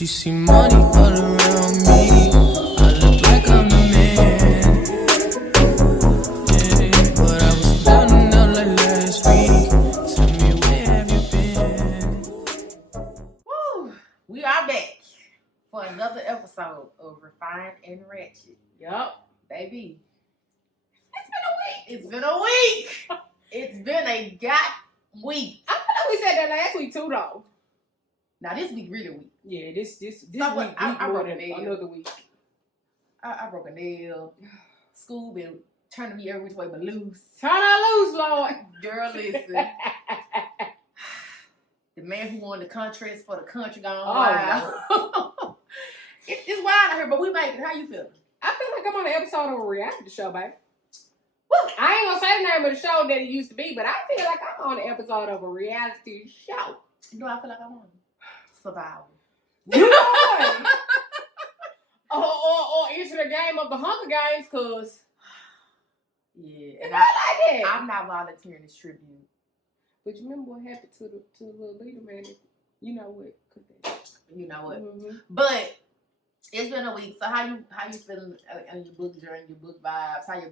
She see money all around me. I look like I'm the man. Yeah, but I was down and out like last week. Tell me, where have you been? Woo! We are back for another episode of Refined and Ratchet. Yup. Baby. It's been a week. It's been a week. I feel like we said that last week too, though. Now this week really week. Yeah, this week I more broke than a nail. another week. I broke a nail. School been turning me every which way but loose. Turn her loose, Lord. Girl, listen. The man who won the contest for the country gone wild. It's wild out here, but we make it. How you feeling? I feel like I'm on an episode of a reality show, babe. Well, I ain't gonna say the name of the show that it used to be, but I feel like I'm on an episode of a reality show. You know, I feel like I'm on Survival. You know or into the game of the Hunger Games, cause yeah, and I like that. I'm not volunteering this tribute. But you remember what happened to the little leader man? You know what? You know what? Mm-hmm. But it's been a week. So how you feeling on your book journey, your book vibes? How has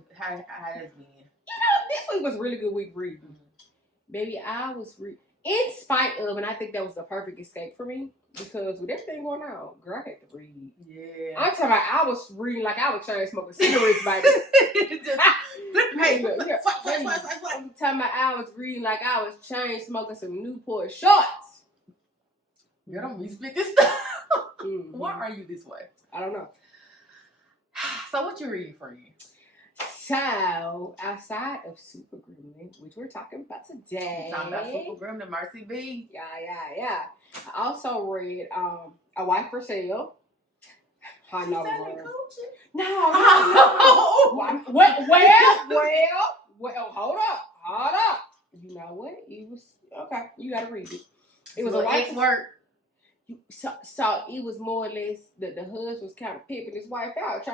been? You know, this week was a really good week reading. Mm-hmm. Baby, I was in spite of, and I think that was the perfect escape for me because with everything going on, girl, I had to read. Yeah. I'm talking about I was reading like I was trying to smoke cigarettes, baby. Just flip the page. I'm talking about I was reading like I was chain smoking some Newport shorts. Girl, don't be spit this stuff. Mm-hmm. Why are you this way? I don't know. So what you reading, friend? So, outside of Super Gremlin, which we're talking about today. We're talking about Super Gremlin, Mercy B. Yeah. I also read A Wife for Sale. I know the word. No. Well, hold up. You know what? It was, okay, you gotta read it. It was a wife's work. So it was more or less that the husband was kind of pimping his wife out,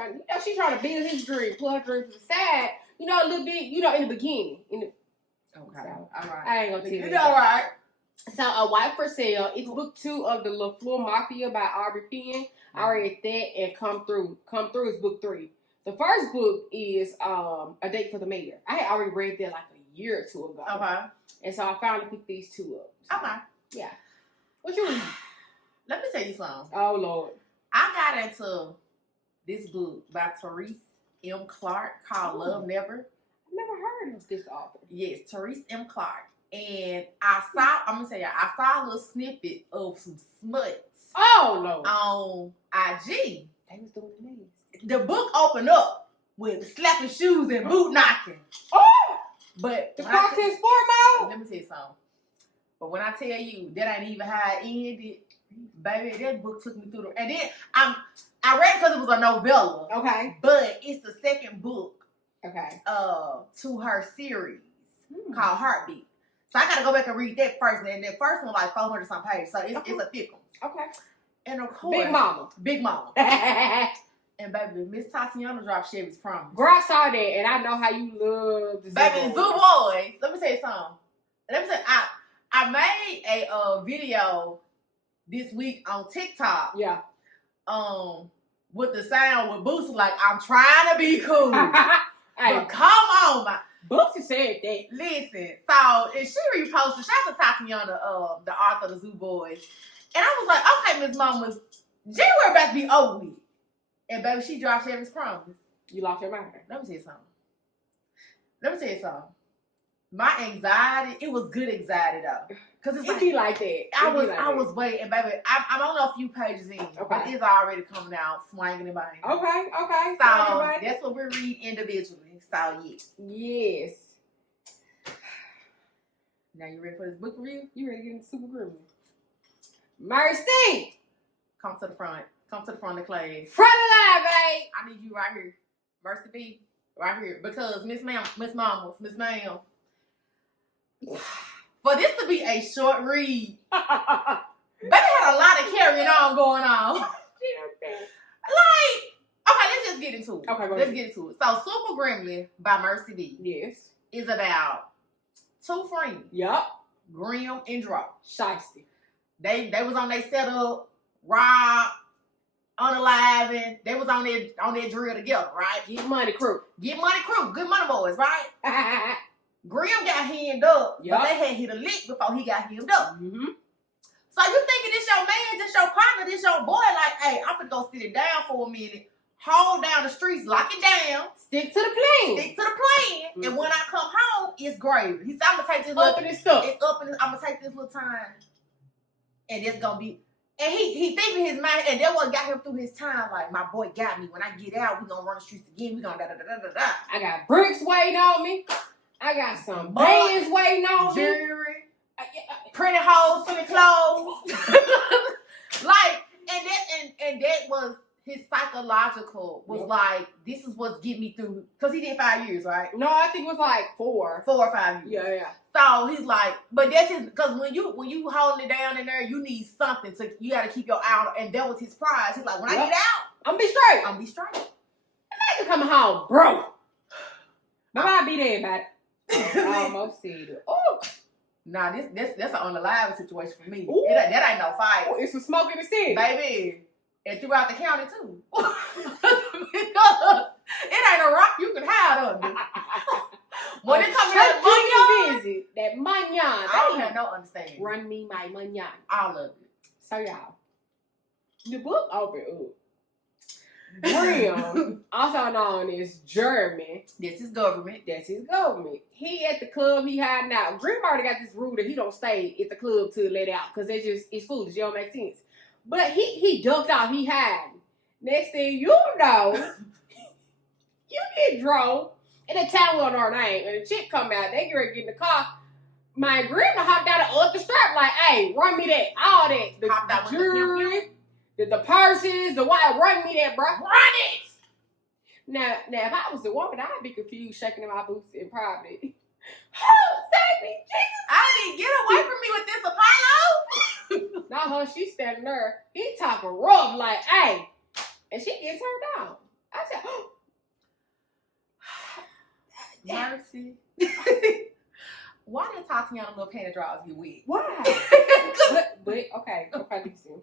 she's trying to build his dream, pull her dream to the side, a little bit, in the beginning. Okay, so, all right. I ain't gonna tell you. It's all right. So, A Wife for Sale. It's book 2 of the LaFleur Mafia by Aubrey Penn. I read that, and Come Through is book 3. The first book is A Date for the Mayor. I had already read that like a year or two ago. Okay. And so I finally picked these 2 up. So, okay. Yeah. What you reading? Let me tell you something. Oh, Lord. I got into this book by Therese M. Clark called Love Never. I've never heard of this author. Yes, Therese M. Clark. And I saw a little snippet of some smuts. Oh, Lord. On IG. They was doing these. The book opened up with slapping shoes and boot knocking. Oh! But the cocktail sport mode? Let me tell you something. But when I tell you, that ain't even how it ended. Baby, that book took me through and then I read it because it was a novella. Okay. But it's the second book. Okay. To her series called Heartbeat. So I gotta go back and read that first. And that first one like 400 some pages. So it's a thick one. Okay. And of course, Big Mama. And baby, Miss Tatiana dropped Chevy's Promise. Girl, I saw that and I know how you love the Baby, Zoo Boys. Let me tell you something. I made a video this week on TikTok. Yeah. With the sound with Boosie, like, I'm trying to be cool. But come on, my Boosie said that. Listen, so and she reposted, shout out to Tatiana, the author of the Zoo Boys. And I was like, okay, Miss Mama's January about to be over with. And baby, she dropped Chevy's Promise. You lost your mind. Let me tell you something. My anxiety, it was good anxiety though. Cause it's like that. I was waiting, baby. I'm only a few pages in, but it's already coming out, swinging and banging. Okay. So that's what we read individually. So yes. Now you ready for this book review? You ready to get into Super Gremlin? Mercy, come to the front. Come to the front of the class. Front of the line, babe. I need you right here. Mercy B, right here, because Miss Ma'am. For this to be a short read, baby had a lot of carrying on going on. Let's just get into it. Okay, let's get into it. So, Super Gremlin by Mercy B. Yes. Is about 2 friends. Yup. Grim and Draw. Shiesty. They was on their setup, robbed, driving. They was on that drill together, right? Get money crew. Good money boys, right? Grim got hemmed up, but they had hit a lick before he got hemmed up. Mm-hmm. So you thinking this your man, this your partner, this your boy, like, hey, I'm gonna go sit it down for a minute, hold down the streets, lock it down, stick to the plan. Mm-hmm. And when I come home, it's gravy. He said, I'm gonna take this up in his stuff. It's up and I'm gonna take this little time, and it's gonna be. And he thinking his mind, and that what got him through his time. Like, my boy got me. When I get out, we gonna run the streets again. We gonna da-da-da-da-da-da. I got bricks waiting on me. I got some bands waiting on me. Jewelry. Pretty hoes, pretty clothes. Like, and that was his psychological, was like, this is what's getting me through. Because he did 5 years, right? No, I think it was like 4 or 5 years. Yeah. So he's like, but that's his, because when you holding it down in there, you need something to, you got to keep your eye on, and that was his prize. He's like, when I get out, I'm be straight. Imagine coming home, bro. Maybe I'll be there about it. I almost said it. Oh. Nah, that's an unreliable situation for me. That ain't no fight. It's some smoke in the city. Baby. And throughout the county, too. Because it ain't a rock you can hide under. When it comes to that visit, that manyan. I don't have no understanding. Run me my manyan. All of it. So, y'all, the book opened up. Grim, also known as Jeremy. That's his government. He at the club, he hiding out. Grim already got this rule that he don't stay at the club till let out, because it's foolish. It don't make sense. But he ducked off. He hiding. Next thing you know, you get drunk, and the town went on our name, and the chick come out. They get ready to get in the car. My Grim hopped out of the strap like, hey, run me that. All that. The jewelry. The purses, the white, run me that, bro. Run it! Now, if I was the woman, I'd be confused, shaking in my boots in private. Oh, save me, Jesus! I mean, get away from me with this Apollo! Not her, she's standing there. He talking rough, like, hey. And she gets her down. I said, mercy. Why did Tatiana little panty drawers get wet? Why? but okay, listen.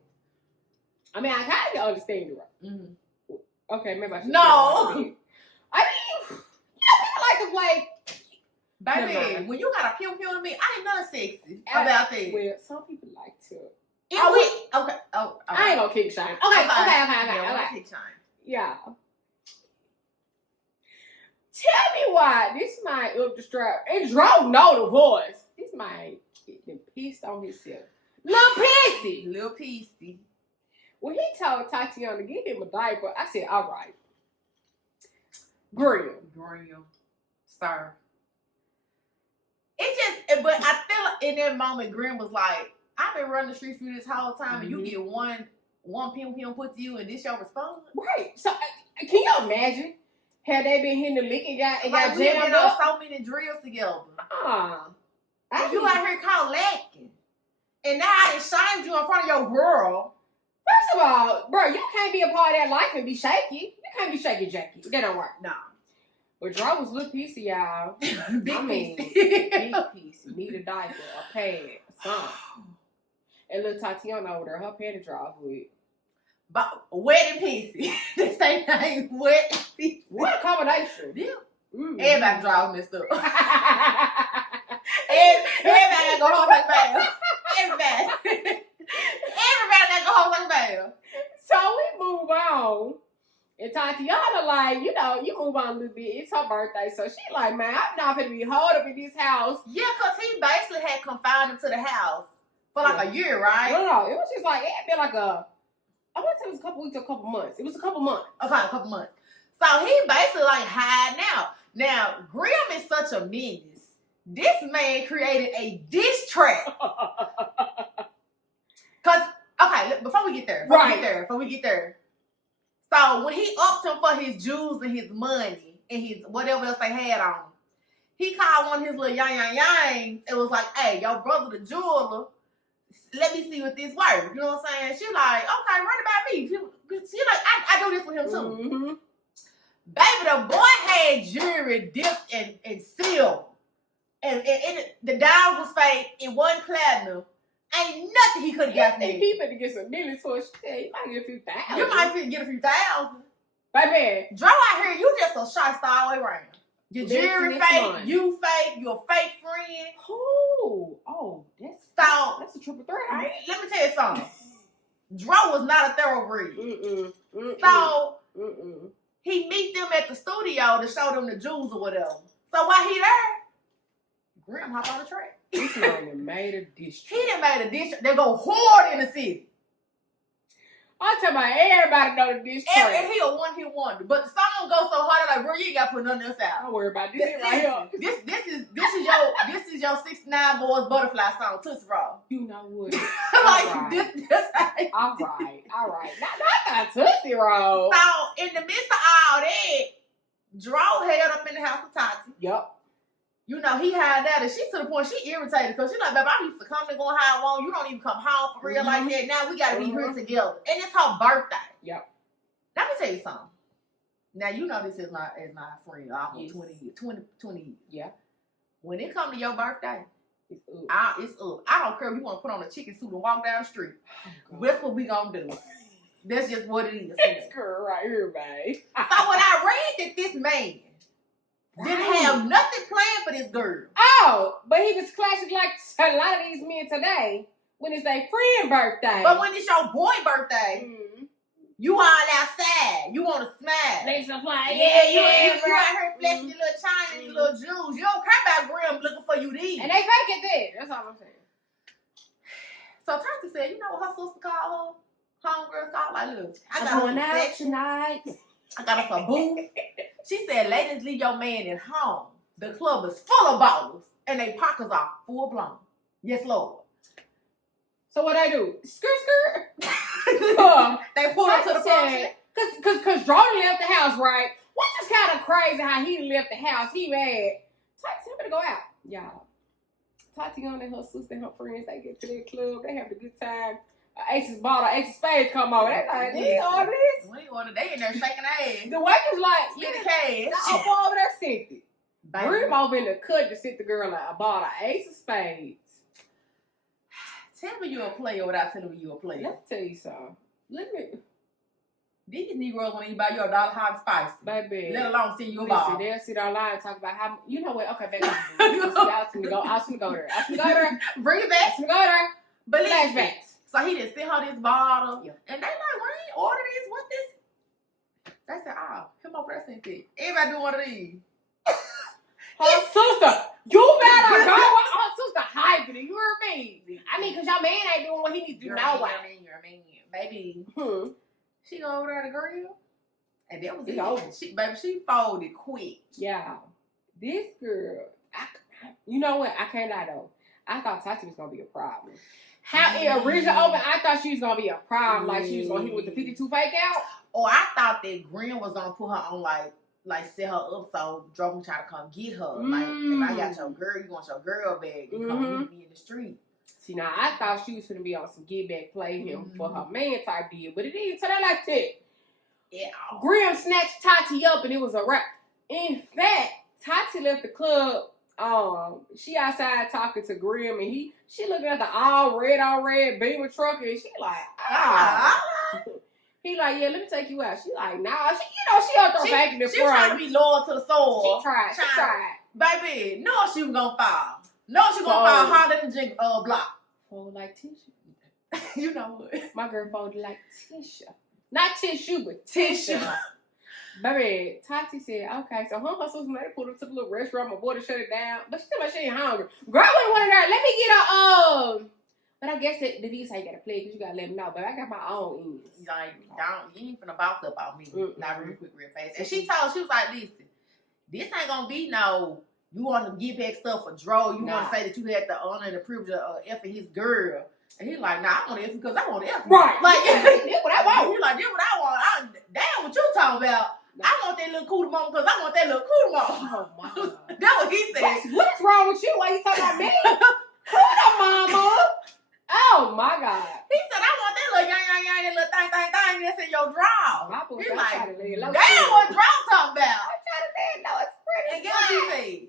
I mean, I kind of understand you, right? Mm-hmm. Okay, maybe I should. No. I mean, I like to play. Baby, when you got a pew pew to me, I ain't nothing sexy about that. Well, some people like to. Okay. Oh, I ain't gonna kick shine. Okay. Yeah, kick shine. Yeah. Tell me why this might up the strap and draw no the voice. This might get pissed on himself. Little pissy. When he told Tatiana to get him a diaper, I said, all right. Grim. Sir. It just, but I feel like in that moment, Grim was like, I've been running the streets for you this whole time, and you get one pim put to you, and this your response? Right. So, can you imagine? Had they been hitting the lick and got we jammed up? So many drills together. And you out here called lacking. And now I done shamed you in front of your girl. First of all, bro, you can't be a part of that life and be shaky. You can't be shaky, Jackie. That don't work. No. But Draw was a little piecey, y'all. Big piece. Need a diaper, a pad, something. And little Tatiana over there, her panty drawers with. But wet and piecey. This ain't name wet and piecey. What a combination. Yeah. Mm-hmm. Everybody draws messed up. Everybody got to go home like bail. Everybody got to go home like bail. So we move on. And Tatiana, like, you move on a little bit. It's her birthday. So she like, man, I'm not going to be holed up in this house. Yeah, because he basically had confined him to the house for like a year, right? No. It was just like, it had been like I want to say it was a couple weeks or a couple months. It was a couple months. Okay, a couple months. So he basically like hiding out. Now, Grim is such a menace. This man created a diss track. Because, okay, before we get there. So when he upped him for his jewels and his money and his whatever else they had on him, he called one of his little yang. It was like, hey, your brother the jeweler, let me see what this worth. You know what I'm saying? She like, okay, run about me. She like, I do this with him too. Mm-hmm. Baby, the boy had jewelry dipped in silver. And the dial was fake. It wasn't platinum. Ain't nothing he could have got from it. He better get some millions for a shit. You might get a few thousand. You might get a few thousand. Baby. Dro out here, you just a shy star all the way around. Your jewelry fake, you fake, you're a fake friend. Oh, that's a triple threat. Right? Let me tell you something. Dro was not a thoroughbreed. So he meet them at the studio to show them the jewels or whatever. So while he there, Grim hop on the track. This man done made a dish track. He done made a dish track. They go hard in the city. I'm talking about everybody know the dish track. And he a one-hit wonder. But the song goes so hard, I'm like, bro, you ain't got to put nothing else out. Don't worry about this right here. This is your 69 Boys Butterfly song, Tootsie Roll. You know what? All right. Not Tootsie Roll. So, in the midst of all that, Dro held up in the house with Tati. Yup. You know, he had that, and she to the point she irritated because she's like, baby, I used to come and go how I want. You don't even come home for real like that. Now we got to be here together. And it's her birthday. Yep. Let me tell you something. Now, you know this is my friend almost 20 years. Yeah. When it comes to your birthday, it's up. I don't care if you want to put on a chicken suit and walk down the street. That's what we going to do. That's just what it is. It's girl right here, babe. So when I read that this man didn't have nothing planned for this girl. Oh, but he was classic like a lot of these men today when it's their friend birthday. But when it's your boy birthday, you all outside. You want to smile. They supply. You out here flexing your little china and your little jewels. You don't care about Grim looking for you to eat. And they fake it there. That's all I'm saying. So Tati said, you know what her sister called her? Homegirl called like, look, I got going out tonight. I got us a booth. She said, ladies, leave your man at home. The club is full of ballers, and they pockets are full blown. Yes, Lord. So what they do? Skirt. They pull up to the function. Cause Jordan left the house, right? Which is kind of crazy how he left the house. He mad. Tati, I'm gonna go out. Y'all. Tati on and her sister and her friends, they get to their club. They have a good time. Ace's bottle, Ace's spades come over. They like, we all this. We ordered. They in there shaking their ass. The waiter's like, get the cash. I'll go over there, sent it. Grim over in the cut to sit the girl like, I bought an Ace of Spades. Tell me you're a player without telling me you're a player. Let me tell you something. These Negroes want to buy you $1 hot spice. Baby. Let alone send you a ball. They'll sit online and talk about how, you know what, okay, baby. I was going to go there. Bring it back. I was going to go there. But flashbacks. So he just sent her this bottle. Yeah. And they like, we ain't order this. What this? They said, oh, him over there sent it. Everybody do one of these. Her sister, you better go. Her sister hyping it. You heard me? I mean, because your man ain't doing what he needs to do now. You're a man. Baby. She go over there to grill. And that was it. She folded quick. Yeah. This girl, you know what? I can't lie though. I thought Tati was going to be a problem. How it originally opened, I thought she was going to be a problem. Like she was going to hit with the 52 fake out. Or I thought that Grim was going to put her on like set her up so Dro can try to come get her. Like, if I got your girl, you want your girl back. You come meet me in the street. See, now I thought she was going to be on some get back, play him for her man type deal, but it didn't turn out like that. Yeah. Grim snatched Tati up and it was a wrap. In fact, Tati left the club. She outside talking to Grim and she looking at the all red Beamer truck and she like, He like, yeah, let me take you out. She like, nah. She out there back in the front. She trying to be loyal to the soul. She tried. Baby, no, she was gonna fall. No, she gonna fall harder than the block. Fold like tissue. You know what? My girl folded like tissue. Not tissue, but tissue. Baby, Tati said, okay, so her sister, they pulled up to the little restaurant. My boy to shut it down. But she still like she ain't hungry. Girl, we went in there. Let me get her, But I guess that these how you gotta play because you gotta let them know. But I got my own ends. Like, you ain't finna bounce up on me. Not real quick, real fast. And she was like, listen, this ain't gonna be no, you want to give back stuff for Dro. You want to say that you had the honor and the privilege of effing his girl. And he like, nah, I want to F because I want to F. Right. Like, this what I want. He like, this what I want. Damn what you talking about. Nah. I want that little cootie mama because I want that little cootie mama. Oh, my God. That's what he said. What's wrong with you? Why you talking about me? Cootie mama. Oh, my God. He said, I want that little yang, that little thing that's in your draw. He like, damn what Dro talking about. I'm trying to say, no, it's pretty. And guess what he said?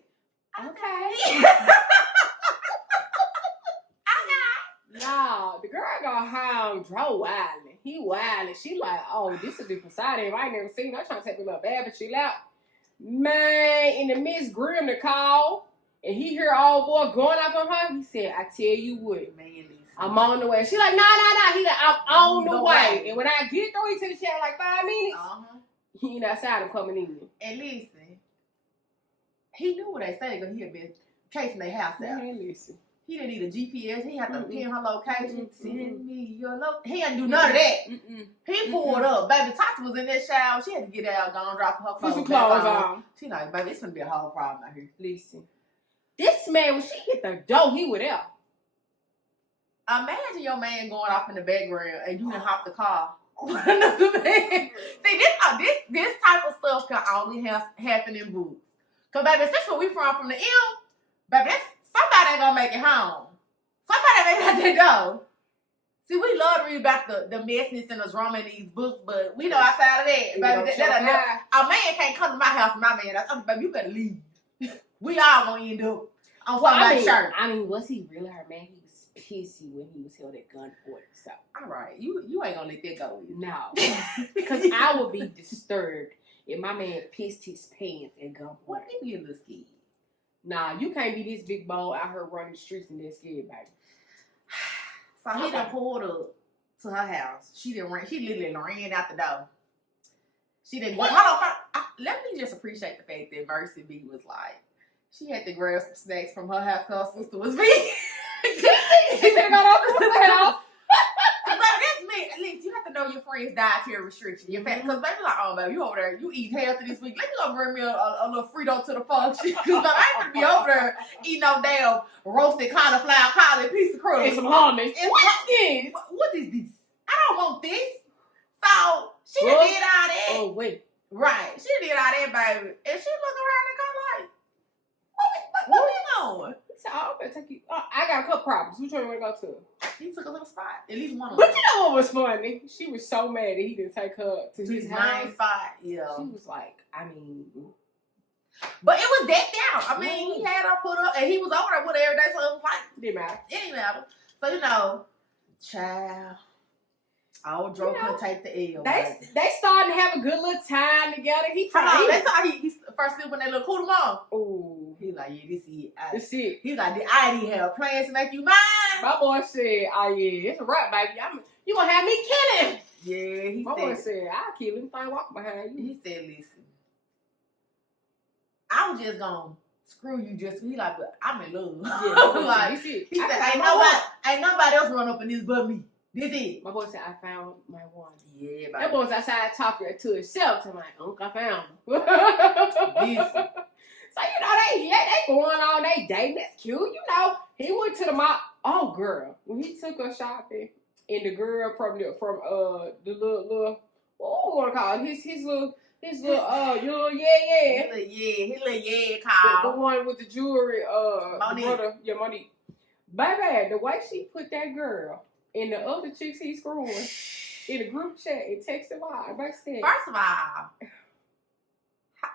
Okay. Y'all Nah, the girl go home, Dro wildin'. He wildin'. She like, oh, this a different side of him. I ain't never seen him. I'm trying to take me a little bad, but chill out. Man, in the midst, Grim to call, and he hear old boy going up on her. He said, I tell you what, man, I'm on the way. She like, nah. He like, I'm on the way. And when I get through, he said she had like 5 minutes. He ain't outside, I'm coming in. And listen, he knew what they said because he had been chasing their house out. Man, listen. He didn't need a GPS. He had to pin her location. Send me your location. He hadn't do none of that. He pulled up. Baby, Tati was in that shower. She had to get out, go and drop her clothes. Put some clothes on. She like, baby, it's going to be a whole problem out here. Listen. This man, when she hit the door, he was there. Imagine your man going off in the background and you done hop the car. See, this type of stuff can only happen in boots. Because, baby, especially where we from the M, baby, somebody ain't gonna make it home. Somebody ain't got that door. See, we love to read about the messiness and the drama in these books, but we know outside of that, baby, a man can't come to my house, my man. Baby, you better leave. We all gonna end up on somebody's shirt. I mean, was he really her man? He was pissy when he was held at gunpoint. So, all right, you ain't gonna let that go. No, because I would be disturbed if my man pissed his pants at gunpoint. What if you a little scared? Nah, you can't be this big boy out here running the streets and that scared, baby. So he done pulled up to her house. She literally ran out the door. She didn't. Hold on, let me just appreciate the fact that Mercy B was like, she had to grab some snacks from her house because her sister was vegan. She could have got off to the house. That's me. At least you have to know your friend's dietary restriction. Your fat, because baby like, oh baby, you over there, you eat healthy this week. Let me go bring me a little Frito to the function. Because I ain't gonna be over there eating no damn roasted cauliflower, collard piece of crust. And some hummus. What's this? What is this? I don't want this. So she did all that. Oh wait. Right. She did all that, baby. And she look around and go like, what we doing? So I'm gonna take you. I got a couple problems. Which one you want to go to? He took a little spot. At least one of them. But you know what was funny? She was so mad that he didn't take her to his house. Spot. Yeah. She was like, I mean. But it was decked out. I mean, he had her put up, and he was over there with her every day, so it was like. Didn't matter. It didn't matter. So, child. Old Dro couldn't take the L. They started to have a good little time together. That's how he first lived with that little cooler mom. Oh, he like, yeah, this is it. This it. He like, I didn't have plans to make you mine. My boy said, oh yeah, it's a wrap, baby. You gonna have me kill him. Yeah, My boy said, I'll kill him if I walk behind you. He said, listen, I was just gonna screw you just. He like, but I'm in love. Yeah, like, he said, ain't nobody else run up in this but me. This it. My boy said, I found my one. Yeah, baby. That boy's outside talking to himself. I'm like, Uncle, I found him. So, they going on, they dating. That's cute. He went to the mall. Oh, girl. When he took her shopping, and the girl from the little, what we want to call it? His little, his little call. The one with the jewelry, Monique. brother, Monique. Baby, the way she put that girl and the other chicks he's screwing in a group chat and texted her. First of all,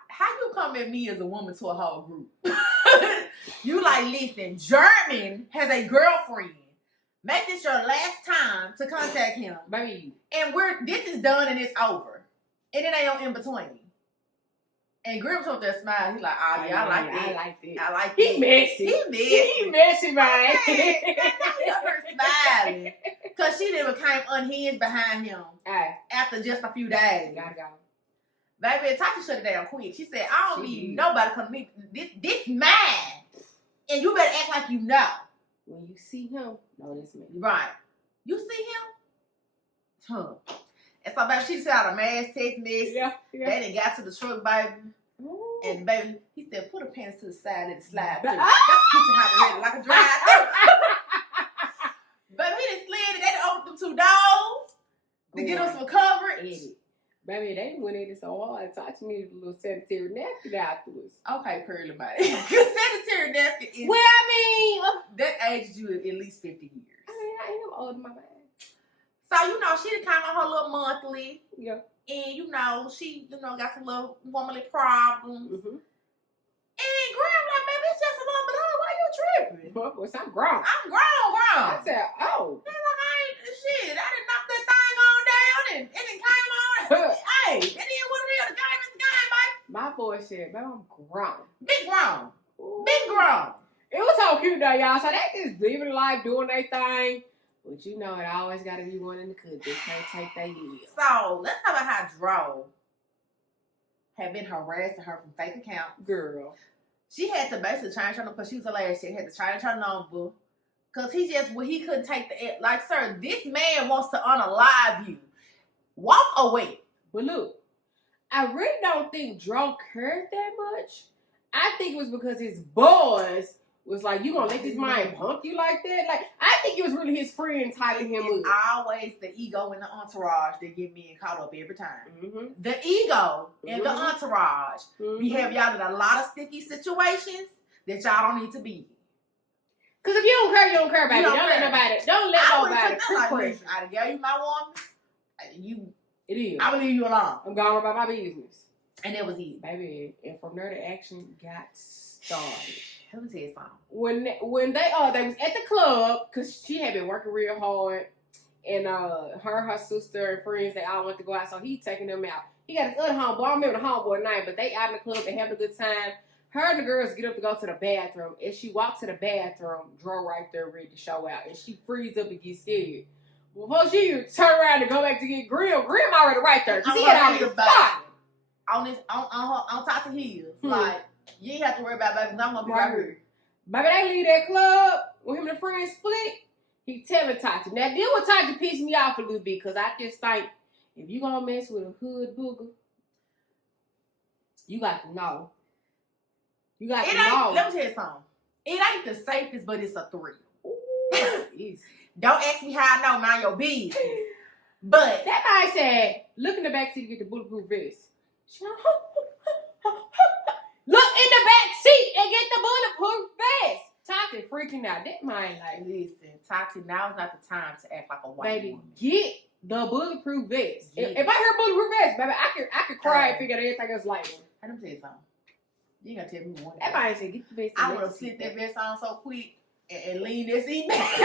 how you come at me as a woman to a whole group? You like, listen, German has a girlfriend. Make this your last time to contact him. Baby. And this is done and it's over. And it ain't no in between. And Grimm's up there smiling. He's like, oh yeah, I like that. I like that. He messy, man. He up there smiling. Because she then became unhinged behind him after just a few days. Gotta go. Baby, Tati shut it down quick. She said, I don't need nobody come to me. This mine. And you better act like you know. When you see him, no, that's me. Right. You see him? Huh. And so, baby, she sent out a mass text message. Yeah. They done got to the truck, baby. Ooh. And, baby, he said, put her pants to the side and slide through. That's kitchen hot ready like a drive. Baby, he done slid it. They done opened them 2 doors to get us recovered. Baby, they went in it so hard. Tati needed a little sanitary napkin afterwards. Okay, Pearly, man. Because sanitary napkin is... Well, I mean... that aged you at least 50 years. I mean, I ain't no older my man. So, she done came on her little monthly. Yeah. And, she, got some little womanly problems. Mm-hmm. And Graham like, baby, it's just a little bit of why you tripping? Well, I'm grown. I'm grown. I said, oh. He's like, I didn't knock that thing on down and it came on. Hey, it is what it is. The game is the game, baby. My boy said, baby, I'm grown. Big grown. Ooh. Big grown. It was so cute though, y'all. So they just living life, doing their thing. But you know, it always got to be one in the cook. They can't take their years. So let's talk about how Dro had been harassing her from fake accounts. Girl. She had to basically change her number because she was hilarious. She had to change her number because he couldn't take the, like, sir, this man wants to unalive you. Walk away. But look, I really don't think Dro cared that much. I think it was because his boys was like, you gonna let this man punk you like that? Like, I think it was really his friends hyping him up. It's always the ego in the entourage that get me caught up every time. Mm-hmm. The ego in the entourage. We have y'all in a lot of sticky situations that y'all don't need to be in. Because if you don't care, you don't care, baby. Don't let nobody prick. I done gave you my woman. It is. I will leave you alone. I'm going about my business. And that was it. Baby, and from there, the action got started. Let me tell you something. When they was at the club, because she had been working real hard, and her sister and friends, they all went to go out, so he taking them out. He got his other homeboy, I don't remember the homeboy name, but they out in the club, they having a good time. Her and the girls get up to go to the bathroom. As she walks to the bathroom, Dro right there ready to show out. And she frees up and gets scared. Before she turn around and go back to get Grim already right there. Because he had already fought. On top of heels. Like, you ain't have to worry about baby, because I'm going to be right here. Baby, they leave that club, when him and the friends split, he telling Tati. Now, then what Tati pissed me off a little bit, because I just think, if you going to mess with a hood booger, you got to know. You got to know. Let me tell you something. It ain't the safest, but it's a thrill. Don't ask me how I know, mind your business. But that guy said, look in the back seat to get the bulletproof vest. Look in the back seat and get the bulletproof vest. Tati freaking out. That man like, listen, Tati, now is not the time to act like a white woman. Get the bulletproof vest. If I hear bulletproof vest, baby, I could cry and figure out everything else later. Let me tell you something. You ain't gonna tell me one. That man said, get the vest. I would have slipped that vest on so quick and leaned that seat back.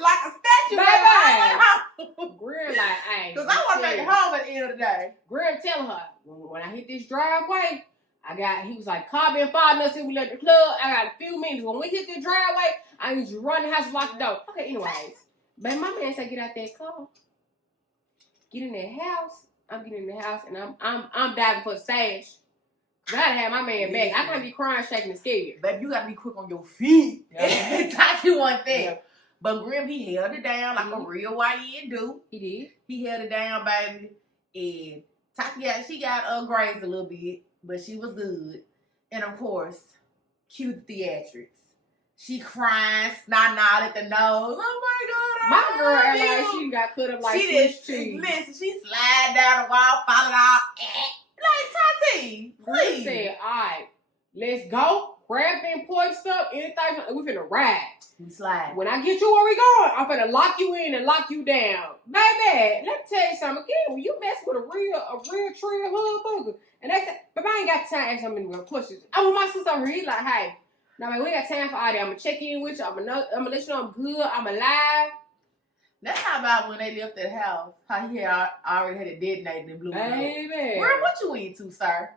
Like a statue. Grim like, hey. Because I want to make it home at the end of the day. Grim telling her, when I hit this driveway, he was like, car been following us and we left the club. I got a few minutes. When we hit the driveway, I need you to run the house and lock the door. Okay, anyways. But my man said, get out that car. Get in that house. I'm getting in the house and I'm diving for the stash. I gotta have my man back. I can't be crying, shaking, and scared. Baby, you gotta be quick on your feet. Tati one thing. Yeah. But Grim, he held it down like a real YN do. He did. He held it down, baby. And Tati she got grazed a little bit, but she was good. And of course, cute theatrics. She crying, snot at the nose. Oh my God! My girl act like she got cut up like Swiss cheese. Listen, she slid down the wall, followed out. Like, Tati, please. We said, all right, let's go. Grab the important stuff, anything. We finna ride. We slide. When I get you where we going, I'm finna lock you in and lock you down. Baby, let me tell you something. Again, when you mess with a real tree hood booger, and they say, but I ain't got time to ask so many questions. I want my sister over here, he's like, hey, now man, we got time for all that. I'm gonna check in with you. I'm gonna let you know I'm good. I'm alive. That's how about when they left that house, how he had already had it detonated and blew it up. Baby. What you into, sir?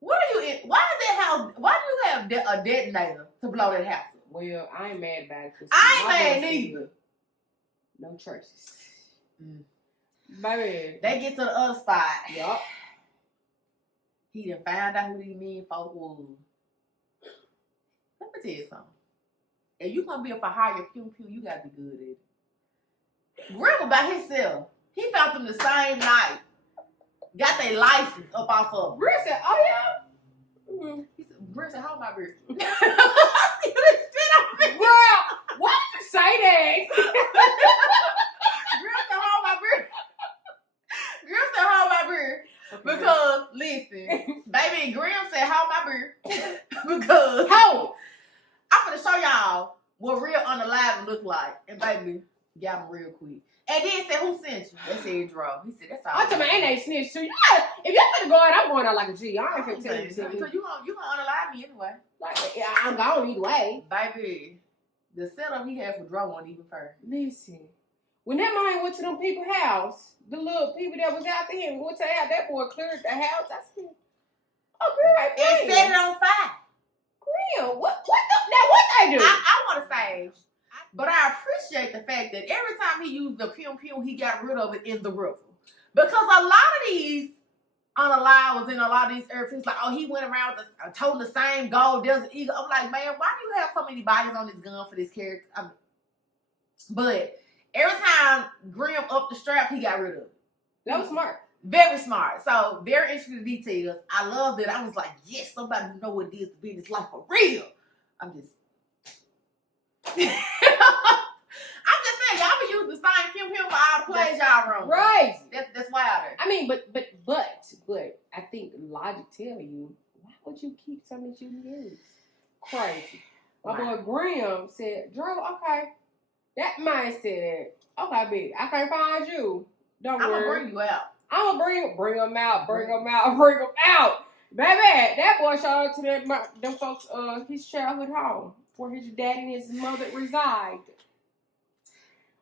What are you in? Why is that house? Why do you have a detonator to blow that house up? Well, I ain't mad about it. I ain't mad neither. No traces. Baby. They get to the other spot. Yup. He done found out who these mean folk was. Let me tell you something. If you gonna be a for hire pew, you gotta be good at it. Grim by himself. He found them the same night. Got their license up off of him. Grim said, oh yeah? Mm-hmm. He said, Grim said, hold my beer. You done spit on me. Girl, why did you say that? Grim said, hold my beer. Grim said, hold my beer. Okay. Because, listen, baby, Grim said, hold my beer. Because, I'm gonna show y'all what real unalive look like. And baby, got him real quick. And then said, who sent you? They said, Dro. He said, that's all. I'm talking about, and they snitched too. Yeah, if y'all finna go out, I'm going out like a G. I ain't finna tell you. Because you gonna unalive me anyway. Like, I'm gone either way. Baby, the setup he had for Dro wasn't even fair. Listen, when that man went to them people's house, the little people that was out there and went to the house, that boy cleared the house. I said, oh, girl, and set it on fire. Girl, what they do? I want to say, but I appreciate the fact that every time he used the pew, he got rid of it in the river. Because a lot of these unaliveds in a lot of these airfields, like, oh, he went around with toting the same gold Desert Eagle. I'm like, man, why do you have so many bodies on this gun for this character? But every time Grim upped the strap, he got rid of it. That was smart. Very smart. So, very interesting details. I loved it. I was like, yes, somebody who know what it is to be in this life for real. I'm just saying, y'all be using the same pew for all the plays y'all run. Right. That's wilder. I mean, but I think logic tell you, why would you keep something that you use? Crazy. My boy Graham said, Dro, okay. That man said, okay, bitch, I can't find you. Don't worry. I'm gonna bring you out. I'm gonna bring them out. Baby, that boy showed up to them folks, his childhood home, where his daddy and his mother reside.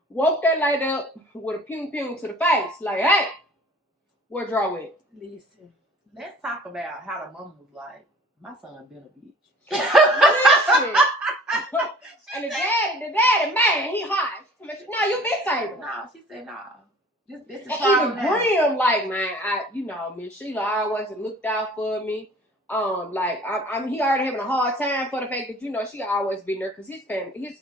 Woke that lady up with a pew to the face, like, hey, where Dro at? Listen, let's talk about how the mama was like, my son been a bitch. Listen. And the daddy, man, he hot. No, you been saving. No, she said, no. This is even Grim, like, man, Miss Sheila always looked out for me. Like, he already having a hard time for the fact that, she always been there because his family,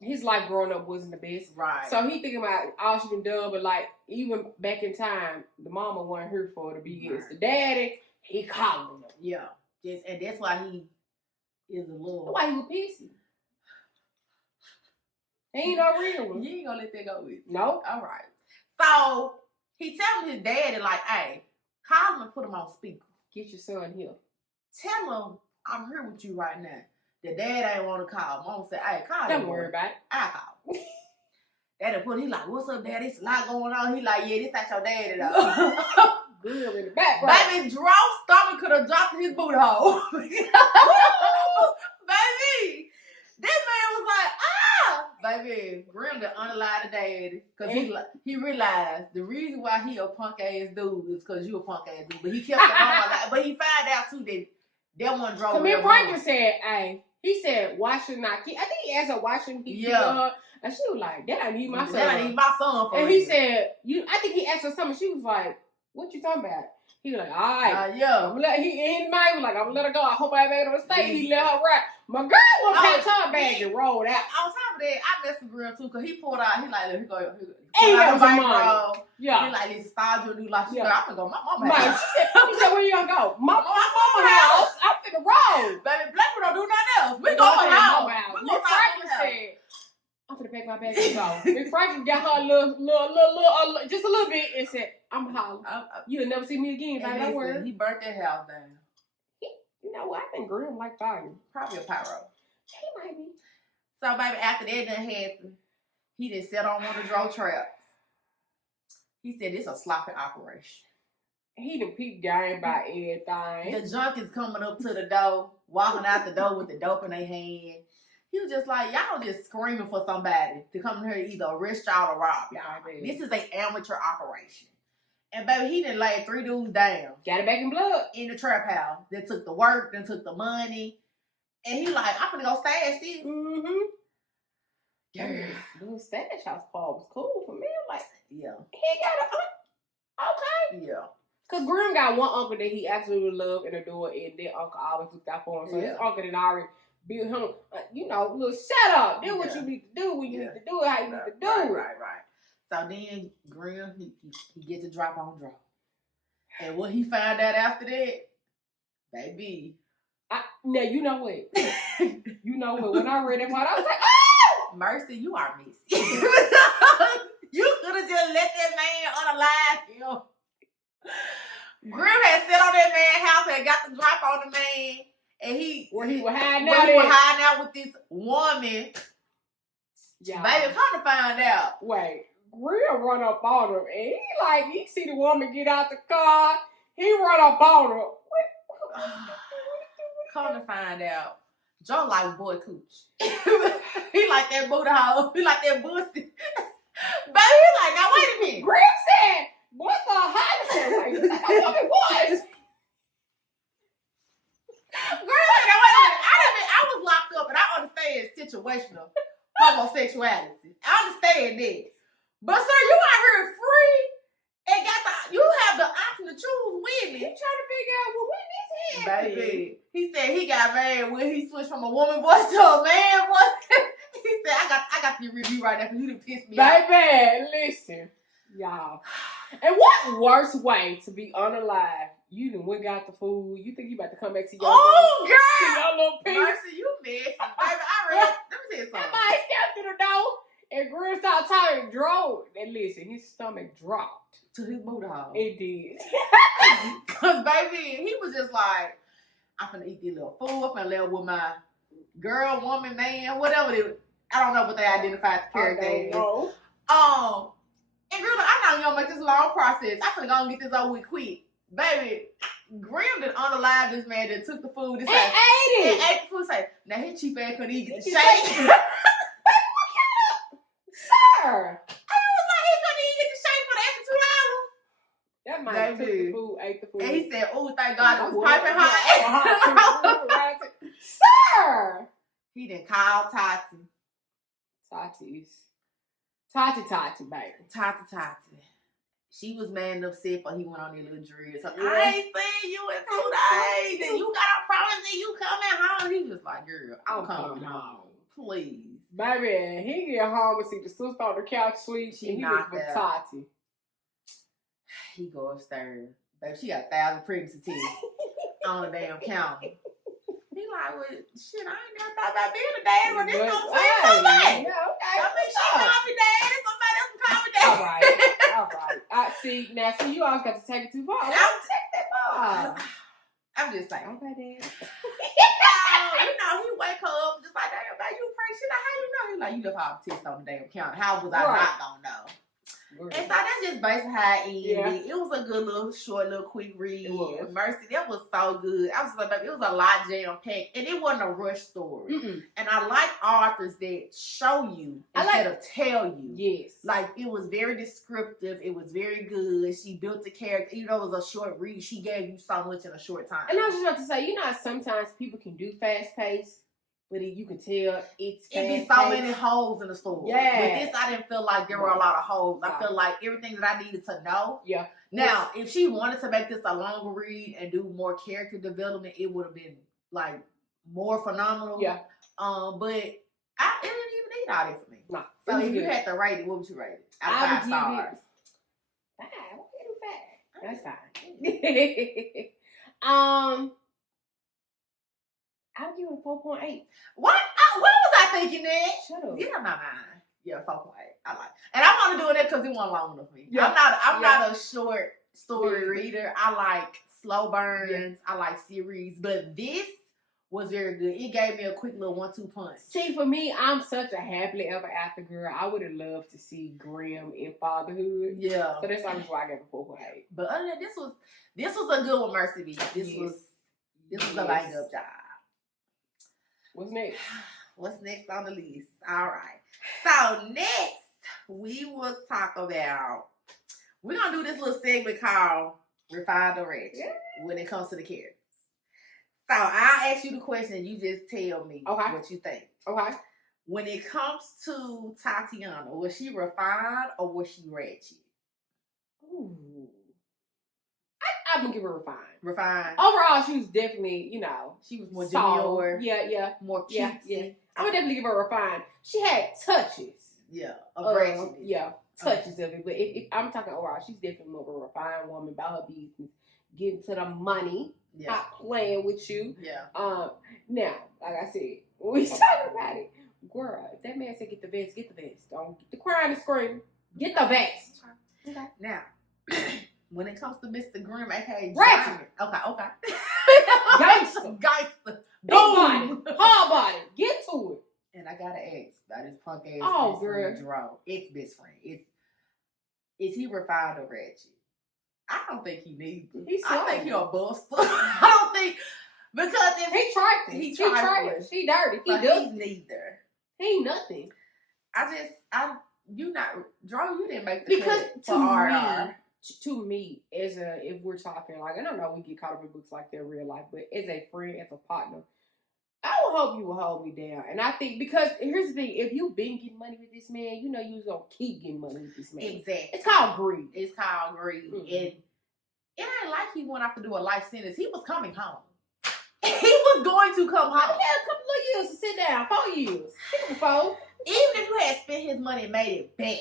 his life growing up wasn't the best. Right. So he thinking about all she been done, but like, even back in time, the mama wasn't here for the BS. Right. The daddy, he calling him. Yeah. And that's why he is a little. That's why he was pissy. He ain't no real one. You ain't gonna let that go with you. Nope. All right. So he telling his daddy, like, hey, call him and put him on speaker. Get your son here. Tell him I'm here with you right now. The dad ain't want to call. Mom said, hey, call him. Don't worry about it. I call. Daddy he like, what's up, daddy? It's a lot going on. He like, yeah, this ain't your daddy though. Good in the background. Baby, Dro's stomach could have dropped in his boot hole. Baby, this man was like, baby, Grim the unalive daddy. Because he realized the reason why he a punk ass dude is because you a punk ass dude. But he kept it on alive. But he found out too that one drove. Come here, Franklin said, hey, he said, why shouldn't I keep? I think he asked her, why shouldn't he keep her? And she was like, that I need my son. That I need my son for And real. he said, I think he asked her something. She was like, what you talking about? He was like, all right. Yeah. He was like, I'm gonna let her go. I hope I made a mistake. He let her ride. My girl went packed her bag and rolled out. On top of that, I messed with Grim too, because he pulled out, he like, he go. And he got some money. Yeah. He like, let's start your new life. She like, I'm gonna go to my mama's house. He said, where you gonna go? My mama's house. I'm finna roll. Baby, black people don't do nothing else. We going home. We Miss Franklin said, I'm finna pack my bag and go. Miss Franklin got her a little, just a little bit and said, I'm hollering. You'll never see me again. Like, don't worry. He burnt that house down. You know what? I think Grim like fire. Probably a pyro. He might be. So, baby, after that done happened, he done set on one of the draw traps. He said, this a sloppy operation. He done peeped game by everything. The junkies coming up to the door, walking out the door with the dope in their hand. He was just like, y'all just screaming for somebody to come here to either arrest y'all or rob y'all. This is an amateur operation. And baby, he done laid 3 dudes down. Got it back in blood. In the trap house. They took the work, they took the money. And he like, I'm gonna go stash this. Mm-hmm. Yeah. The stash house part was cool for me. I'm like, yeah. He got okay. Yeah. Cause Grim got one uncle that he absolutely loved and adored, and that uncle always looked out for him. So his uncle did already build him, little shut up. Do what you need to do when you need to do it, how you need to do it. Right. So then Grim, he gets a drop on drop. And what he found out after that, baby. Now, you know what? When I read that part, I was like, oh! Mercy, you are missing. You could have just let that man unalive him. Grim had sat on that man's house and got the drop on the man. And he was hiding out with this woman. Yeah. Baby, come to find out. Wait. Grim run up on him, and he see the woman get out the car. He run up on her. Come to find out, Joe like boy cooch. He like that booty hole. He like that pussy. Baby, he like, now wait a minute. Grim said, boy, the hottest. Like, boys. Girl, now wait a minute. I was locked up, and I understand situational homosexuality. I understand that. But sir, you out here free and you have the option to choose women. You trying to figure out what women is happening. Baby, he said he got mad when he switched from a woman voice to a man voice. He said, I got to review right now because you done pissed me off. Baby, listen, y'all. And what worse way to be unalive? You done went got the food. You think you about to come back to your girl. Piece? Mercy, you messy. Baby, I read. Let me tell you something. Somebody stepped through the door and Grim started talking, drove. And listen, his stomach dropped. To his booty hole. It did. Because, baby, he was just like, I'm finna eat this little food. I'm finna live with my girl, woman, man, whatever it is. I don't know what they identified the character as. And girl, I'm not gonna make this long process. I'm finna go and get this over with quick. Baby, Grim done unalive this man that took the food. And ate it. And ate the food. Say, now his cheap ass couldn't even get the shake. Sir. I was like, he couldn't even get the shake for the extra $2. That man took the food, ate the food. And he said, oh, thank God it was piping hot. Sir. He done called Tati. Tati, baby. Tati. She was mad and upset, but he went on their little drill. So I ain't seen you in 2 days, and you got a promise that you coming home. He was like, girl, I'm coming home. Please. Baby, he get home and see the sister on the couch sleep. She knocked out. Tati. He go upstairs. Baby, she got 1,000 pregnancy tests on the damn counter. He like, well, shit, I ain't never thought about being a dad, but this don't say so much. Yeah, okay. I mean, she call me daddy, somebody else can call me daddy. All right. See, you always got to take it too far. I'm take that far. I'm just saying. Okay, then. You know, he wake her up just like, damn, baby, you pregnant. She like, how you know? He like, you left all the tests on the damn counter. How was I not gonna know? Right. And so that's just basically how it ended. Yeah. It was a good little short, little quick read. Mercy, that was so good. I was like, baby, it was a lot jam-packed. And it wasn't a rush story. Mm-mm. And I like authors that show you instead of tell you. Yes. Like, it was very descriptive. It was very good. She built the character. You know, it was a short read. She gave you so much in a short time. And I was just about to say, you know how sometimes people can do fast-paced? But you can tell it's it'd be so many holes in the story. Yeah. With this, I didn't feel like there were a lot of holes. I feel like everything that I needed to know. Yeah. Now, if she wanted to make this a longer read and do more character development, it would have been like more phenomenal. Yeah. But it didn't even need all that for me. No. So if you had to rate it, what would you rate it? Out of 5 stars. 5. What do 5? That's fine. I'll give it a 4.8. What? What was I thinking then? Shut up. Get out my mind. Yeah, 4.8. I like. And I'm only doing that because it wasn't long enough for me. Yeah. I'm not a short story reader. I like slow burns. Yeah. I like series. But this was very good. It gave me a quick little 1-2 punch. See, for me, I'm such a happily ever after girl. I would have loved to see Grim in fatherhood. Yeah. So that's why I gave it a 4.8. But other than that, this was a good one, Mercy B. This was a bang up job. What's next? What's next on the list? All right. So next, we will talk about, we're going to do this little segment called Refined or Ratchet when it comes to the characters. So I'll ask you the question, you just tell me what you think. Okay. When it comes to Tatiana, was she refined or was she ratchet? Ooh. I'm going to give her refined. Refined. Overall, she was definitely, she was more demure. Yeah. More cute. Yeah. I'm going to definitely give her refined. She had touches. Yeah. Of ratchetness. Yeah. Touches of it. But if I'm talking overall, she's definitely more of a refined woman about her business. Getting to the money. Yeah. Not playing with you. Yeah. Now, like I said, when we talking about it, girl, if that man said get the vest, get the vest. Don't get the crying and screaming. Get the vest. Okay. Now, when it comes to Mr. Grimm, aka Ratchet. Okay. Gangster. Big body. Hard body. Get to it. And I gotta ask about his punk ass girl. Jerome, ex-best friend. Is he refined or ratchet? I don't think he needs it. I think he a buster. I don't think Because if he trifling, he trifling, he dirty, he he's neither. He ain't nothing. You didn't make the cut for RR. To me, if we're talking like, I don't know, we get caught up in books like that in real life, but as a friend, as a partner, I would hope you will hold me down. And I think, because here's the thing, if you've been getting money with this man, you know you're going to keep getting money with this man. Exactly. It's called greed. Mm-hmm. And it ain't like he went off to do a life sentence. He was coming home. He was going to come home. He had a couple of years to sit down. 4 years. Even if you had spent his money and made it back,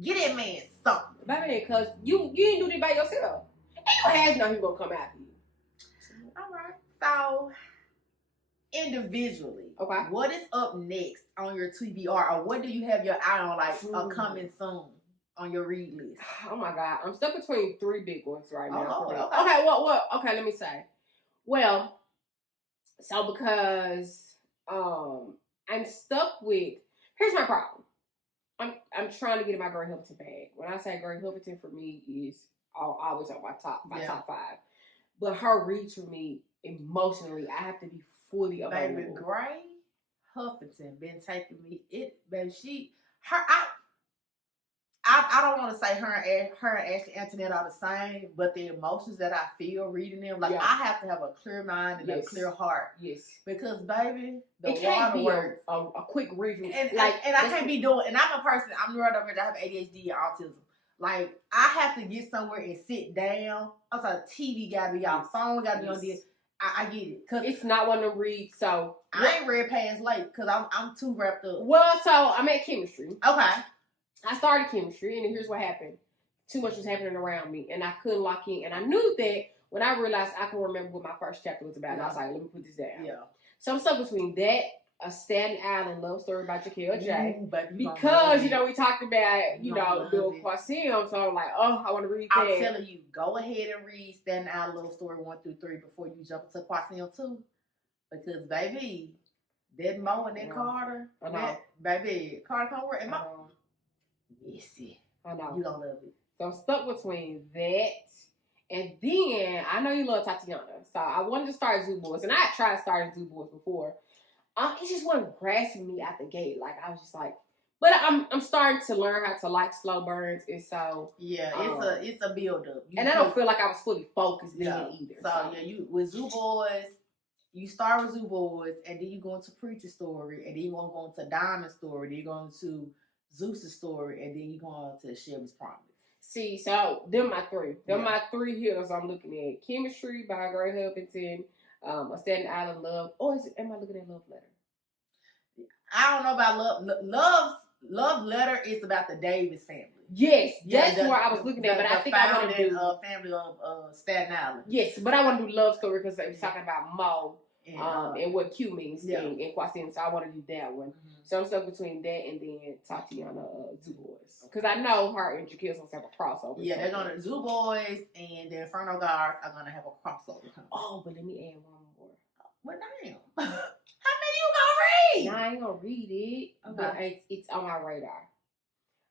get that man something. Baby, because you didn't do that by yourself. And you had to know he was going to come after you. All right. So, individually, okay, what is up next on your TBR, or what do you have your eye on, like coming soon on your read list? Oh my God, I'm stuck between 3 big ones right now. Okay. Okay, let me say. Well, so because I'm stuck with. Here's my problem. I'm trying to get in my Gray Hilton bag. When I say Gray Hilton, for me is always on my top 5. But her reads for me emotionally, I have to be fully available. Baby, Gray Huffington been taking me. I don't want to say her and Ashley Antoinette are the same, but the emotions that I feel reading them, like I have to have a clear mind and a clear heart. Yes. Because baby, it can't be a quick reading. And I can't be doing. And I'm a person. I'm neurodivergent. I have ADHD and autism. Like I have to get somewhere and sit down. I'm sorry, TV gotta be on, phone gotta be on this. I get it. Cause it's not one to read. So I ain't read past late because I'm too wrapped up. Well, so I'm at chemistry. Okay. I started chemistry, and here's what happened. Too much was happening around me, and I couldn't lock in. And I knew that when I realized I could remember what my first chapter was about, and I was like, let me put this down. Yeah. So I'm stuck between that, a Staten Island love story by Jaquel J. Because, we talked about, doing Quasim, so I'm like, I want to read that. I'm telling you, go ahead and read Staten Island love story 1 through 3 before you jump into Quasim 2. Because, baby, that Mo and that Carter, baby, Carter come work. Messy. I know. You don't love it. So I'm stuck between that, and then I know you love Tatiana. So I wanted to start Zoo Boys, and I had tried starting Zoo Boys before. It just wasn't grasping me out the gate. Like I was just like, but I'm starting to learn how to like slow burns, and so it's a build up. And I don't feel like I was fully focused then either. So you with Zoo Boys. You start with Zoo Boys, and then you go into Preacher Story, and then you want to go into Diamond Story, then you go into Zeus' Story, and then you go on to Shelby's Promise. See, so them my 3. Them my 3 hitters I'm looking at. Chemistry by Gray Huffington, a Staten Island Love. Am I looking at Love Letter? I don't know about Love Letter is about the Davis family. Yes, that's where I was looking at, but I think I want to do family of Staten Island. Yes, but I want to do Love Story because they was talking about Mo and what Q means in Quasim, so I want to do that one. Mm-hmm. So I'm stuck between that and then Tatiana Zoo Boys. Because I know her and Jaquil's going to have a crossover. Yeah, they're going to Zoo Boys and the Inferno Guards are going to have a crossover. Oh, but let me add one more. What damn? How many you going to read? No, I ain't going to read it. Okay. But it's on my radar.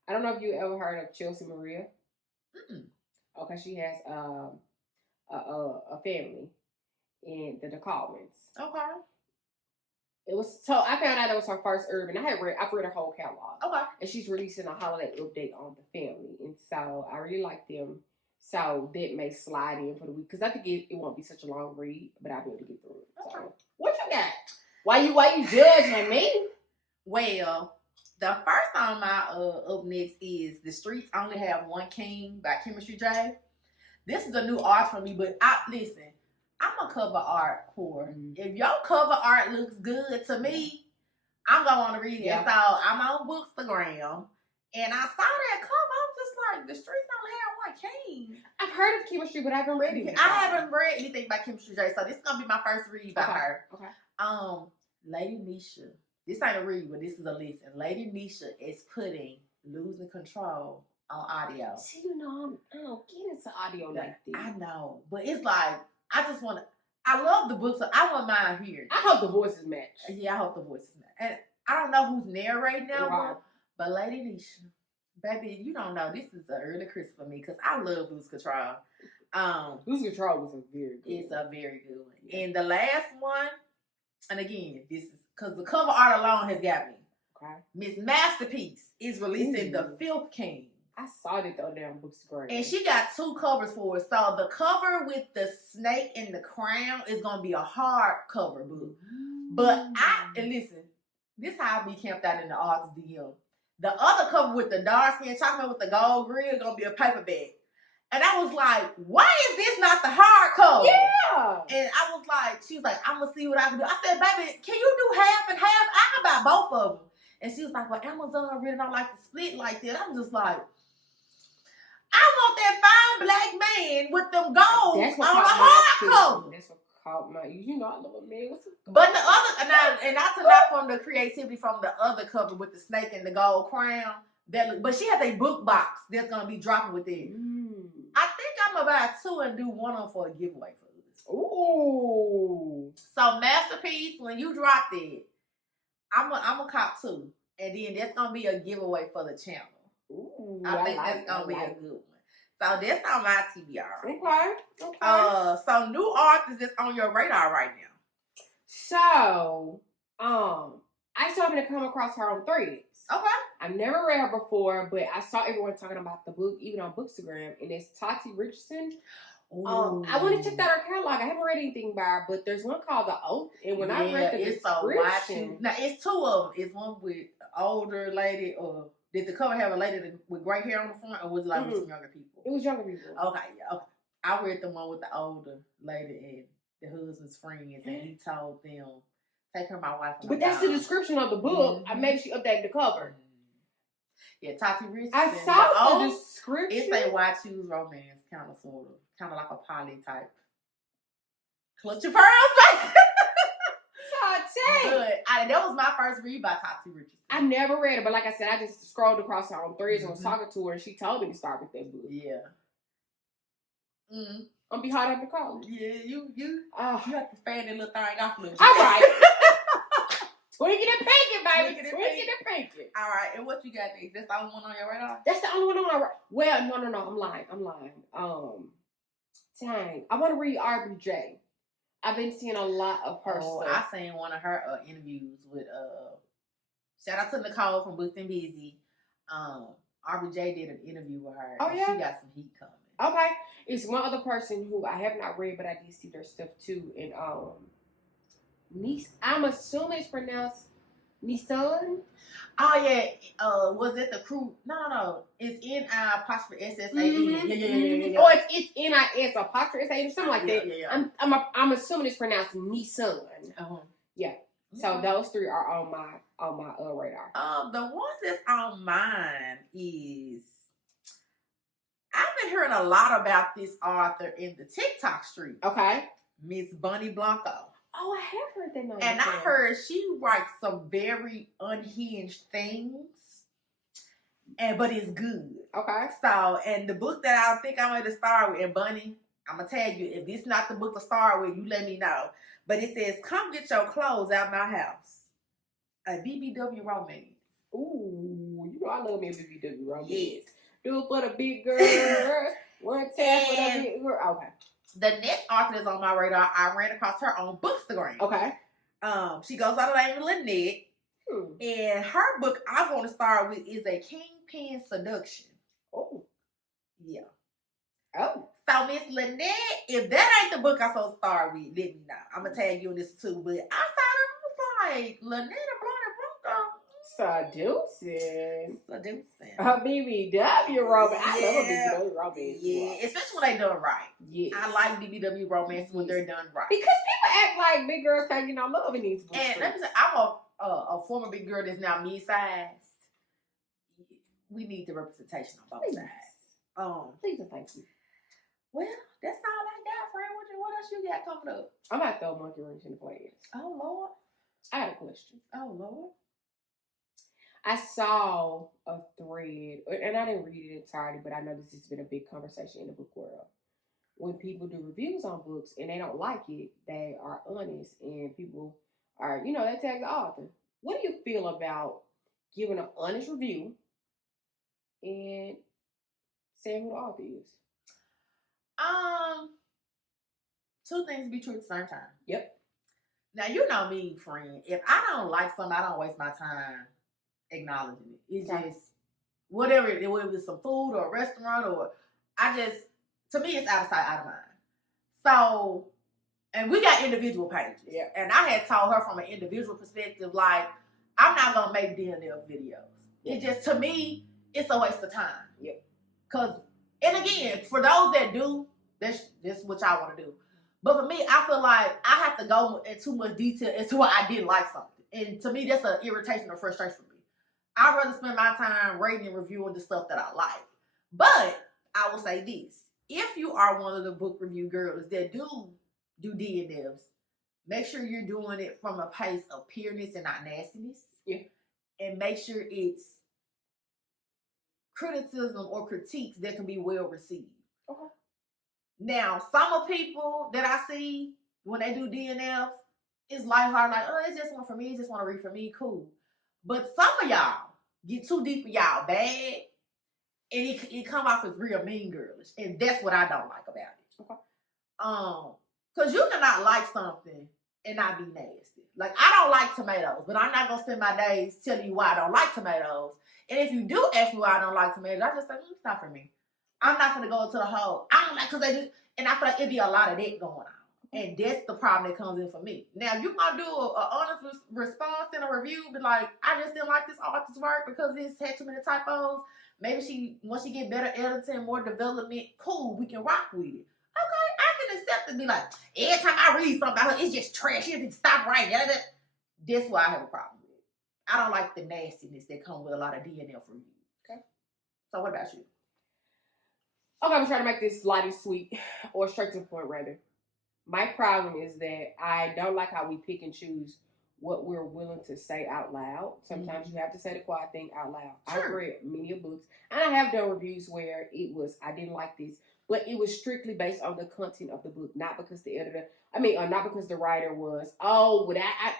I don't know if you ever heard of Chelsea Maria. Mm-mm. Okay, she has a family in the DeCalmans. Okay. I found out it was her first urban. I've read her whole catalog. Okay. And she's releasing a holiday update on the family. And so I really like them. So that may slide in for the week. Because I think it won't be such a long read, but I'll be able to get through it. Okay. So, what you got? Why you judging me? Well, the first on my up next is The Streets Only Have One King by Chemistry J. This is a new art for me, but listen. I'm a cover art whore. If your cover art looks good to me, I'm going to want to read it. Yeah. So I'm on Bookstagram, and I saw that cover. I'm just like, The Streets Only Have One King. I've heard of Chemistry, but I haven't read it. I haven't read anything by Chemistry J, so this is going to be my first read by her. Okay. Lady Nisha. This ain't a read, but this is a listen. Lady Nisha is putting Losing Control on audio. See, I don't get into audio like this. I know, but it's like, I love the book, so I want mine here. I hope the voices match. Yeah, I hope the voices match. And I don't know who's narrating now, but Lady Nisha, baby, you don't know. This is an early Christmas for me because I love Lose Control. Lose Control was a very good It's a very good one. Yeah. And the last one, and again, this is because the cover art alone has got me. Okay. Miss Masterpiece is releasing The Filth King. I saw it though down Bookstore. And she got 2 covers for it. So the cover with the snake and the crown is gonna be a hardcover book. But and listen, this is how I be camped out in the artist DM. The other cover with the dark skin chocolate with the gold grill is gonna be a paperback. And I was like, why is this not the hardcover? Yeah. And I was like, she was like, I'm gonna see what I can do. I said, baby, can you do half and half? I can buy both of them. And she was like, well, Amazon really don't like to split like that. I was just like, I want that fine black man with them gold on a hardcover. That's what caught my, you know, I love a man with some gold. But the other, and not to knock from the creativity from the other cover with the snake and the gold crown. But she has a book box that's gonna be dropping with it. I think I'm gonna buy 2 and do one of them for a giveaway for this. Ooh. So Masterpiece, when you drop it, I'm a cop 2, and then that's gonna be a giveaway for the channel. Ooh, I think that's gonna be a good one. So that's on my TBR. Okay. So new artists that's on your radar right now. So, I still haven't come across her on Threads. Okay. I've never read her before, but I saw everyone talking about the book, even on Bookstagram, and it's Tati Richardson. I want to check out her catalog. I haven't read anything by her, but there's one called The Oath, and when I read the description, now it's 2 of them. It's one with an older lady, or did the cover have a lady with gray hair on the front, or was it like with some younger people? It was younger people. Okay, yeah, okay. I read the one with the older lady and the husband's friends, and he told them, take her my wife. But that's the description of the book. I made she updated the cover. Yeah, Tati Richardson. I saw the description. It's a why choose romance, kind of, sort of. Kind of like a poly type. Clutch your pearls, baby. Good. That was my first read by Tati Richardson. I never read it, but like I said, I just scrolled across her on Threads and was talking to her, and she told me to start with that book. Yeah. I'm be hard up to college. Yeah, you have to fan that little thing off a little bit. All right. Tweaking and pinking, baby. Tweaking and pinking. All right, and what you got next? That's the only one on your radar? That's the only one on my radar. Well, no. I'm lying. Dang. I want to read RBJ. I've been seeing a lot of her stuff. I seen one of her interviews with, shout out to Nicole from Booked and Busy. RBJ did an interview with her. Oh, yeah? She got some heat coming. Okay. It's one other person who I have not read, but I did see their stuff too. And, I'm assuming it's pronounced Nissan. Oh yeah, was it the crew? No. It's N-I-S-S-A-N. Yeah. Or it's N-I-S apostrophe S-A-N or something like that. Yeah. I'm assuming it's pronounced Nissan. Yeah. So those 3 are on my radar. The ones that's on mine is I've been hearing a lot about this author in the TikTok street. Okay. Miss Bunny Blanco. Oh, I have heard that name. And I heard she writes some very unhinged things, but it's good. Okay. So, and the book that I think I'm going to start with, and Bunny, I'm going to tell you, if this is not the book to start with, you let me know. But it says, come get your clothes out my house. A BBW romance. Ooh, you know I love me a BBW romance. Yes. Do it for the big girl. One tap for the big girl. Okay. The next author that's on my radar, I ran across her on Bookstagram. Okay. She goes by the name of Lynette. And her book I want to start with is A Kingpin Seduction. Oh. Yeah. Oh. So Miss Lynette, if that ain't the book I'm supposed to start with, let me know. I'm going to tag you in this too. But I thought it was like Lynette and Blanco. Seducing. BBW romance. I love a BBW romance. Yeah, especially when they done right. Yes. I like BBW romance when they're done right. Because people act like big girls can't get no love in these books. And let me say, I'm a former big girl that's now mid-sized. We need the representation on both sides. Please and thank you. Well, that's all I got, friend. What else you got coming up? I'm about to throw a monkey wrench in the plans. Oh, Lord. I got a question. Oh, Lord. I saw a thread, and I didn't read it entirely, but I know this has been a big conversation in the book world. When people do reviews on books and they don't like it, they are honest, and people are, they tag the author. What do you feel about giving an honest review and saying who the author is? Two things be true at the same time. Yep. Now, you know me, friend. If I don't like something, I don't waste my time acknowledging it. It's just, whatever it was, some food or a restaurant or, to me, it's out of sight, out of mind. So, and we got individual pages. Yeah. And I had told her from an individual perspective, like, I'm not going to make DNF videos. It just, to me, it's a waste of time. Yep. Because, and again, for those that do, that's what y'all want to do. But for me, I feel like I have to go in too much detail as to why I didn't like something. And to me, that's an irritation or frustration for me. I'd rather spend my time rating and reviewing the stuff that I like. But I will say this. If you are one of the book review girls that do DNFs, make sure you're doing it from a place of pureness and not nastiness. Yeah. And make sure it's criticism or critiques that can be well received. Okay. Now, some of people that I see when they do DNFs, it's lighthearted, like, oh, it's just one for me, it's just want to read for me, cool. But some of y'all get too deep in y'all bag, and it come off as real mean girlish, and that's what I don't like about it. Okay. Because you cannot like something and not be nasty. Like, I don't like tomatoes, but I'm not gonna spend my days telling you why I don't like tomatoes. And if you do ask me why I don't like tomatoes, I just say, it's not for me. I'm not gonna go into the whole, I don't like, because they do, and I feel like it'd be a lot of that going on. And that's the problem that comes in for me. Now, you gonna do an honest response in a review, be like, I just didn't like this author's work because it's had too many typos. Maybe once she get better editing, more development, cool, we can rock with it. Okay, I can accept it. Be like, every time I read something about her, it's just trash. You need to stop writing. That's why I have a problem with it. I don't like the nastiness that comes with a lot of DNF reviews. Okay? So what about you? Okay, I'm trying to make this light and sweet, or straight to the point, rather. My problem is that I don't like how we pick and choose what we're willing to say out loud. Sometimes you have to say the quiet thing out loud. Sure. I've read many books, and I have done reviews where I didn't like this, but it was strictly based on the content of the book, not because the editor, not because the writer was, I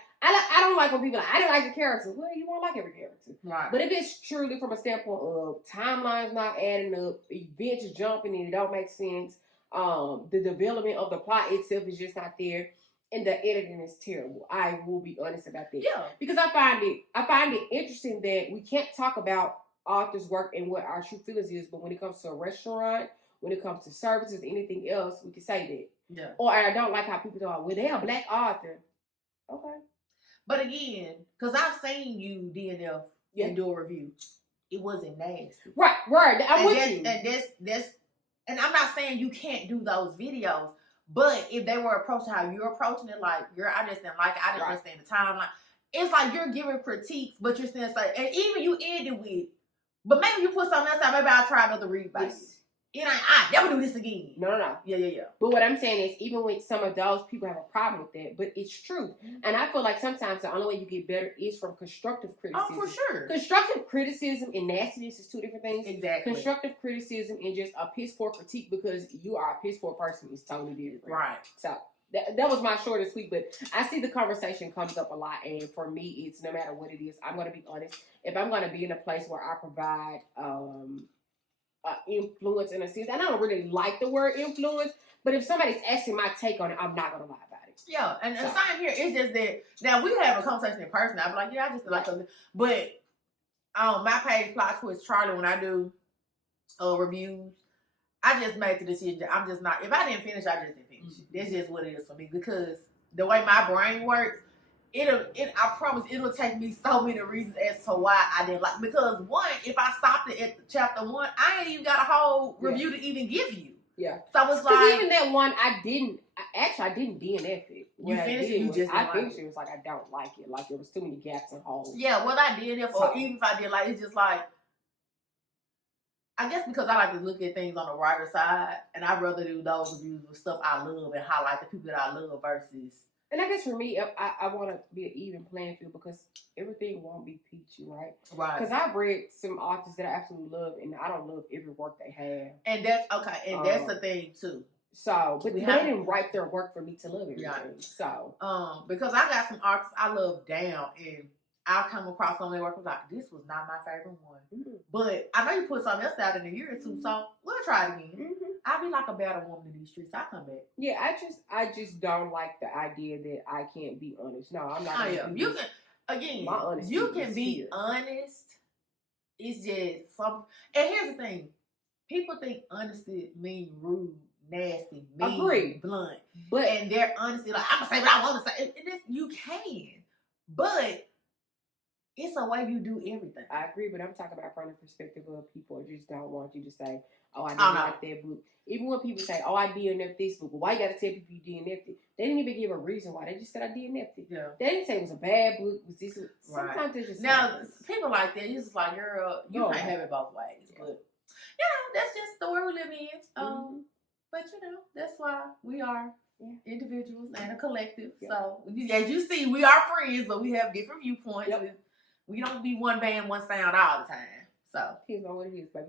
don't like when people I didn't like the character. Well, you won't like every character. Right. But if it's truly from a standpoint of timelines not adding up, events jumping and it don't make sense, the development of the plot itself is just not there, and the editing is terrible. I will be honest about that. Yeah. Because I find it interesting that we can't talk about author's work and what our true feelings is, but when it comes to a restaurant, when it comes to services, anything else, we can say that. Yeah. Or I don't like how people talk, well, they're a black author. Okay. But again, because I've seen you DNF and do a review, it wasn't nasty. Right. I'm with you. And I'm not saying you can't do those videos, but if they were approaching how you're approaching it, like, girl, I just didn't like it, I didn't understand the timeline. It's like you're giving critiques, but you're still saying, and even you ended with, but maybe you put something else out, maybe I'll try another read by you. It ain't, I never do this again. No. Yeah. But what I'm saying is, even with some of those, people have a problem with that. But it's true. And I feel like sometimes the only way you get better is from constructive criticism. Oh, for sure. Constructive criticism and nastiness is two different things. Exactly. Constructive criticism and just a piss poor critique because you are a piss poor person is totally different. Right. So that was my short and sweet. But I see the conversation comes up a lot. And for me, it's no matter what it is, I'm going to be honest. If I'm going to be in a place where I provide influence in a sense. And I don't really like the word influence, but if somebody's asking my take on it, I'm not going to lie about it. Yeah, and same here. It's just that, now we have a conversation in person. I'll be like, I just like something. But my page, Plot Twist Charlie, when I do reviews, I just made the decision that I'm just not, if I didn't finish, I just didn't finish. That's just what it is for me, because the way my brain works, I promise it'll take me so many reasons as to why I didn't like. Because one, if I stopped it at chapter 1, I ain't even got a whole review to even give you. Yeah. So it's like, even that one, I didn't DNF it. You finished it. You just I finished it. It was like I don't like it. Like there was too many gaps and holes. Yeah. Well, I DNF, or even if I did, like, it's just like, I guess because I like to look at things on the writer side, and I'd rather do those reviews with stuff I love and highlight the people that I love versus. And I guess for me, I want to be an even playing field because everything won't be peachy, right? Right. Because I've read some authors that I absolutely love, and I don't love every work they have. And that's okay. And that's the thing too. So, but they didn't write their work for me to love everything. Right. So, because I got some artists I love down, and I'll come across some of their work and be like, this was not my favorite one. Mm-hmm. But I know you put something else out in a year or two, so we'll try it again. Mm-hmm. I'll be like a better woman in these streets. I'll come back. Yeah, I just don't like the idea that I can't be honest. No, I'm not. You can again. You can be honest. It's just some. And here's the thing: people think honesty means rude, nasty, mean, blunt. And their honesty, like I'm gonna say what I want to say. You can, but it's a way you do everything. I agree, but I'm talking about from the perspective of people who just don't want you to say, "Oh, I didn't like that book." Even when people say, "Oh, I DNF'd this book," well, why you gotta tell people you DNF'd it? They didn't even give a reason why. They just said I DNF'd it. Yeah. They didn't say it was a bad book. Was this? Sometimes they just people like that. It's just like, girl, you can't have it both ways. Yeah. But that's just the world we live in. But that's why we are individuals and a collective. Yeah. So as you see, we are friends, but we have different viewpoints. Yep. We don't be one band, one sound all the time. So here's what it is, baby.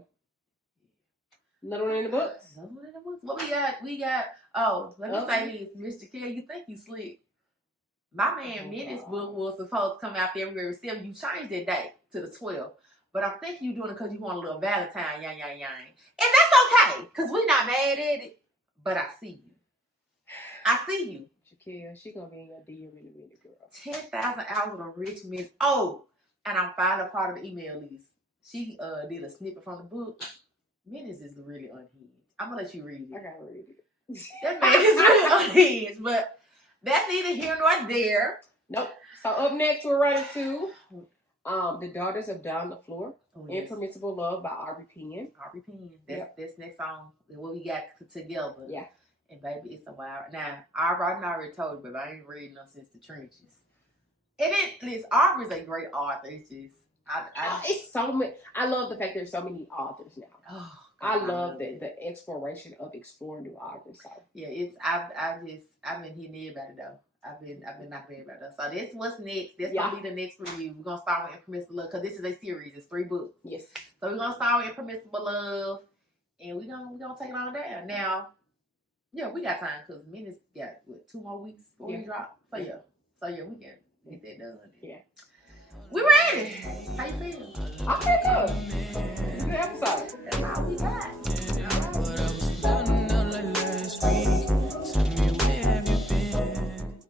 Another one in the books. What we got. Oh, let me say this, Mr. Kelly. You think you slick? My man, Minnie's book was supposed to come out February 7th. You changed that date to the 12th. But I think you doing it because you want a little Valentine, yang. And that's okay, because we're not mad at it. But I see you. Shaquille, she gonna be in your DM in a minute, girl. 10,000 hours of rich miss. Oh, and I'm finally part of the email list. She did a snippet from the book. Minnie's is really unhinged. I'm gonna let you read it. I gotta read it. That man is really unhinged, but that's neither here nor there. Nope. So up next, we're running to The Daughters of Don LaFleur. Impermissible Love by Aubrey Penn. That's next song what we got together. Yeah. And baby, it's a while. Now, I already told you, but I ain't reading them since the trenches. And Aubrey's a great author. It's just it's so many. I love the fact there's so many authors now. Oh, I love the exploration of exploring new authors. So yeah, I've been hitting everybody though. I've been knocking everybody though. So this what's next. That's gonna be the next review. We're gonna start with Impermissible Love because this is a series. It's 3 books. Yes. So we're gonna start with Impermissible Love, and we're gonna take it on down. Now, yeah, we got time because Minnie's got 2 more weeks before we drop. So yeah, we can get that done. Yeah. We ready. How you feeling? I feel good. Good episode.